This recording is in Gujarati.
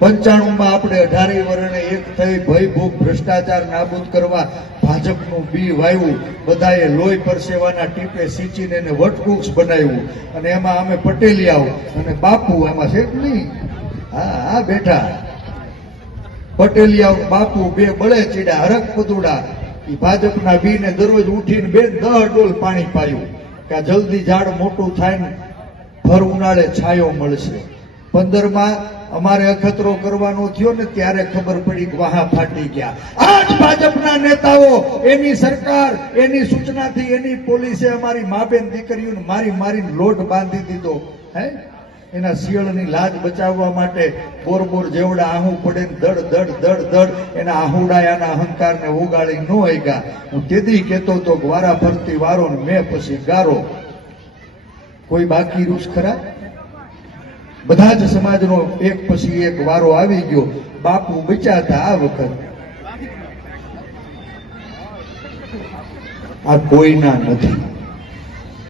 95 આપણે 18 વર્ષે એક થઈ ભય ભૂખ ભ્રષ્ટાચાર નાબૂદ કરવા ભાજપનું બી વાવ્યું, બધાએ લોહી પરસેવાના ટીપે સિંચીને એને વટવૃક્ષ બનાવ્યું, અને એમાં અમે પટેલિયાઓ અને બાપુ એમાં છે નહીં, હા બેઠા પટેલિયાઓ બાપુ બે બળે ચીડા હરક પદુડા એ ભાજપના બીને દરરોજ ઉઠીને 10 ડોલ પાણી પાયું કે જલ્દી ઝાડ મોટું થાય ને ભર ઉનાળે છાયો મળશે. 15માં અમારે અખતરો કરવાનો થયો ને ત્યારે ખબર પડી કે વાહા ફાટી ગયા. આજ ભાજપના નેતાઓ, એની સરકાર, એની સૂચનાથી એની પોલીસે અમારી મા બેન દીકરીઓને મારીને લોટ બાંધી દીધો. હે એના શિયળની લાજ બચાવવા માટે બોર જેવડા આહું પડે દડ એના આહુડાયાના અહંકારને ઉગાડી ન હગ્યા. હું તેથી કહેતો તો વારા ફરતી વારો ને મેં પછી ગારો. કોઈ બાકી રૂસ ખરા? બધા જ સમાજનો એક પછી એક વારો આવી ગયો. બાપુ બચ્યા હતા આ વખત, આ કોઈના નથી.